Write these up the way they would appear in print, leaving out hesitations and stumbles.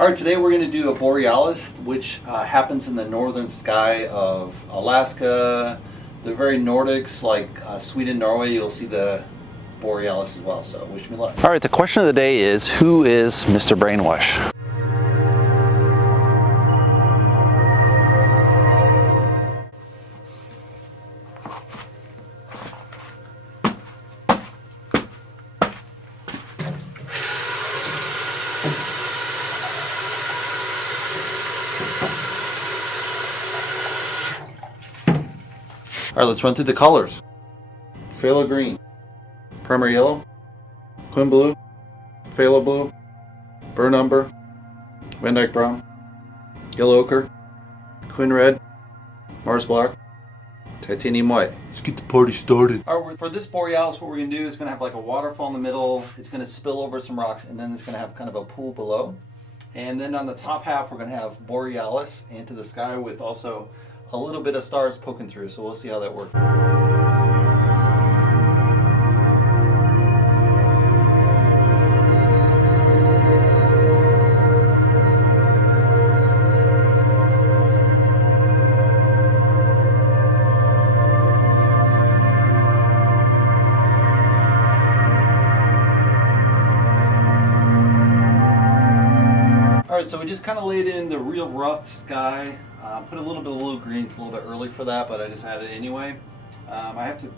All right, today we're going to do a Borealis, which happens in the northern sky of Alaska, the very Nordics, like Sweden, Norway. You'll see the Borealis as well, so wish me luck. All right, the question of the day is, who is Mr. Brainwash? All right, let's run through the colors. Phthalo green, primary yellow, quin blue, phthalo blue, burnt umber, Van Dyke brown, yellow ochre, quin red, Mars black, titanium white. Let's get the party started. All right, for this Borealis, what we're going to do is going to have like a waterfall in the middle. It's going to spill over some rocks, and then it's going to have kind of a pool below. And then on the top half, we're going to have Borealis into the sky with also a little bit of stars poking through, so we'll see how that works. Alright, so we just kind of laid in the real rough sky. Put a little bit of blue green. It's a little bit early for that, but I just added it anyway. I have to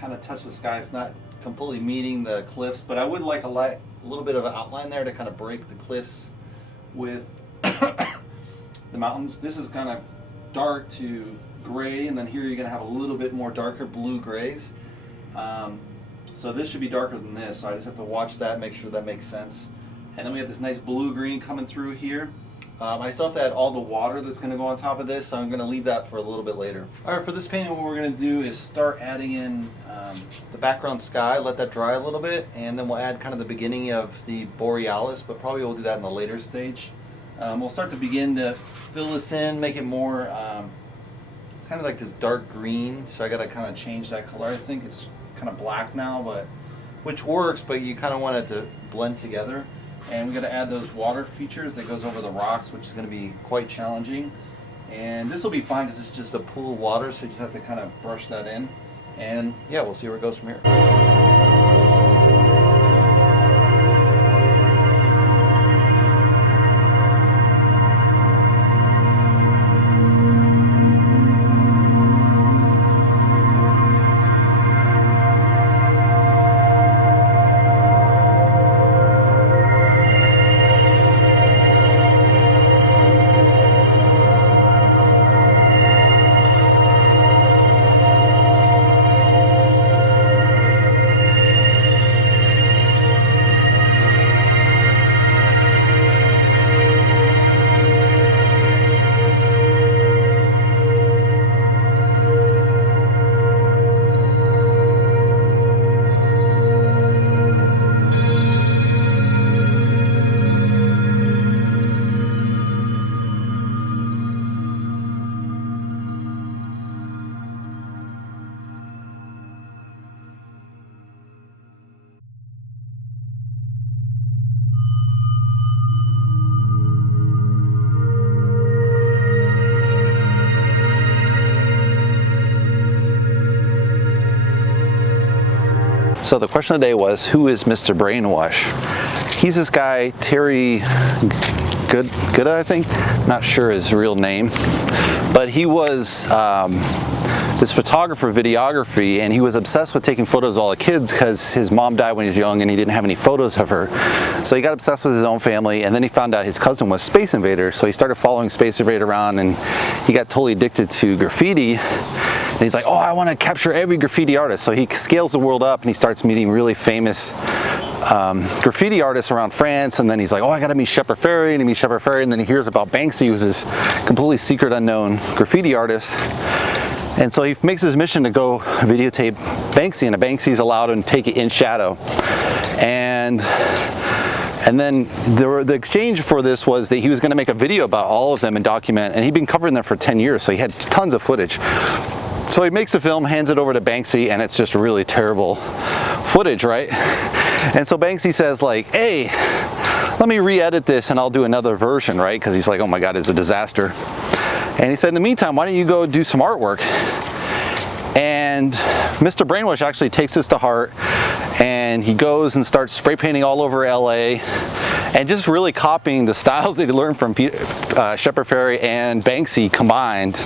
kind of touch the sky. It's not completely meeting the cliffs, but I would like a little bit of an outline there to kind of break the cliffs with the mountains. This is kind of dark to gray, and then here you're going to have a little bit more darker blue grays. So this should be darker than this, so I just have to watch that, make sure that makes sense. And then we have this nice blue-green coming through here. I still have to add all the water that's going to go on top of this, so I'm going to leave that for a little bit later. Alright, for this painting what we're going to do is start adding in the background sky, let that dry a little bit, and then we'll add kind of the beginning of the Borealis, but probably we'll do that in a later stage. We'll start to begin to fill this in, make it more, it's kind of like this dark green, so I got to kind of change that color. I think it's kind of black now, which works, but you kind of want it to blend together. And we got to add those water features that goes over the rocks, which is going to be quite challenging. And this will be fine because it's just a pool of water, so you just have to kind of brush that in. And yeah, we'll see where it goes from here. So the question of the day was, who is Mr. Brainwash? He's this guy, Terry Good, I think. Not sure his real name. But he was this photographer, videography, and he was obsessed with taking photos of all the kids because his mom died when he was young and he didn't have any photos of her. So he got obsessed with his own family, and then he found out his cousin was Space Invader, so he started following Space Invader around, and he got totally addicted to graffiti. And he's like, oh, I want to capture every graffiti artist. So he scales the world up and he starts meeting really famous graffiti artists around France, and then he's like, oh, I gotta meet Shepard Fairey, and he meets Shepard Fairey, and then he hears about Banksy, who's this completely secret unknown graffiti artist. And so he makes his mission to go videotape Banksy, and Banksy's allowed him to take it in shadow. And then the exchange for this was that he was going to make a video about all of them and document, and he'd been covering them for 10 years, so he had tons of footage. So he makes the film, hands it over to Banksy, and it's just really terrible footage, right? And so Banksy says like, hey, let me re-edit this and I'll do another version, right? Because he's like, oh my God, it's a disaster. And he said, in the meantime, why don't you go do some artwork? And Mr. Brainwash actually takes this to heart, and he goes and starts spray painting all over LA and just really copying the styles that he learned from Shepard Fairey and Banksy combined.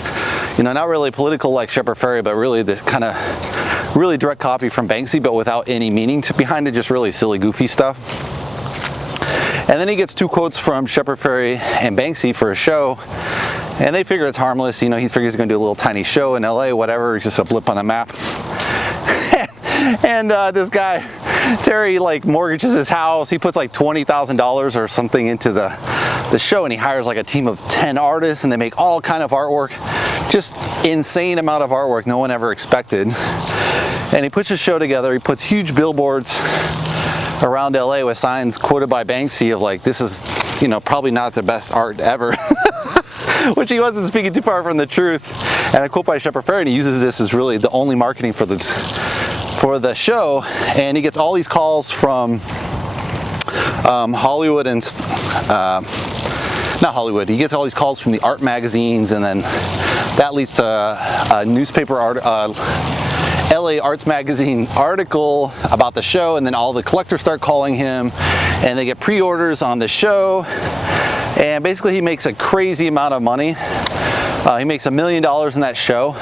You know, not really political like Shepard Fairey, but really the kind of really direct copy from Banksy, but without any meaning behind it, just really silly, goofy stuff. And then he gets 2 quotes from Shepard Fairey and Banksy for a show, and they figure it's harmless. You know, he figures he's going to do a little tiny show in LA, whatever. It's just a blip on the map. And this guy, Terry, like mortgages his house. He puts like $20,000 or something into the show, and he hires like a team of 10 artists, and they make all kind of artwork. Just insane amount of artwork no one ever expected. And he puts his show together. He puts huge billboards around LA with signs quoted by Banksy of like, this is, you know, probably not the best art ever. Which he wasn't speaking too far from the truth. And a quote by Shepard Fairey, and he uses this as really the only marketing for the show. And he gets all these calls from Hollywood and not Hollywood. He gets all these calls from the art magazines, and then that leads to a newspaper LA Arts Magazine article about the show, and then all the collectors start calling him, and they get pre-orders on the show. And basically he makes a crazy amount of money. He makes $1 million in that show.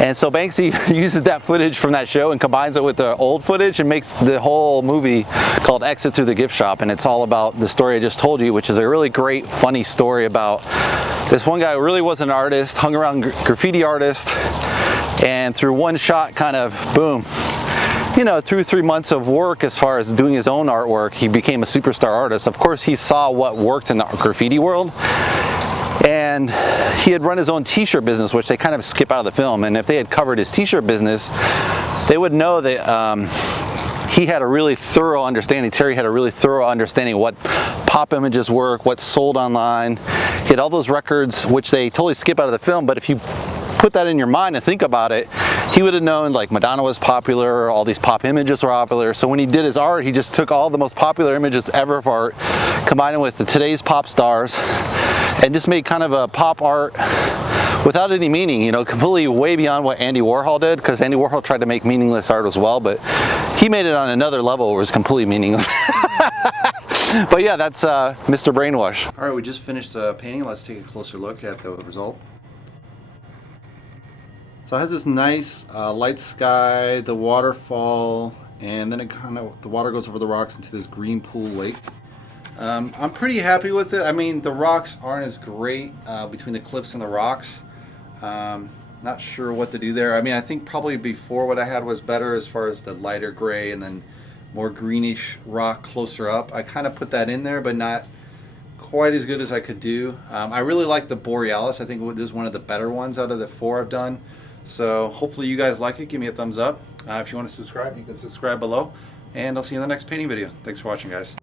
And so Banksy uses that footage from that show and combines it with the old footage and makes the whole movie called Exit Through the Gift Shop. And it's all about the story I just told you, which is a really great, funny story about this one guy who really was an artist, hung around graffiti artist, and through one shot, kind of boom, you know, 2 or 3 months of work as far as doing his own artwork, he became a superstar artist. Of course, he saw what worked in the graffiti world, and he had run his own t-shirt business, which they kind of skip out of the film. And if they had covered his t-shirt business, they would know that he had a really thorough understanding, Terry had a really thorough understanding of what pop images work, what sold online. He had all those records, which they totally skip out of the film, but if you put that in your mind and think about it, he would have known like Madonna was popular, all these pop images were popular. So when he did his art, he just took all the most popular images ever of art, combined it with today's pop stars, and just made kind of a pop art without any meaning, you know, completely way beyond what Andy Warhol did, because Andy Warhol tried to make meaningless art as well, but he made it on another level where it was completely meaningless. But yeah, that's Mr. Brainwash. All right, we just finished painting. Let's take a closer look at the result. So it has this nice light sky, the waterfall, and then it kind of, the water goes over the rocks into this green pool lake. I'm pretty happy with it. I mean, the rocks aren't as great between the cliffs and the rocks. Not sure what to do there. I mean, I think probably before what I had was better as far as the lighter gray and then more greenish rock closer up. I kind of put that in there, but not quite as good as I could do. I really like the Borealis. I think this is one of the better ones out of the 4 I've done. So hopefully you guys like it. Give me a thumbs up. If you want to subscribe, you can subscribe below. And I'll see you in the next painting video. Thanks for watching, guys.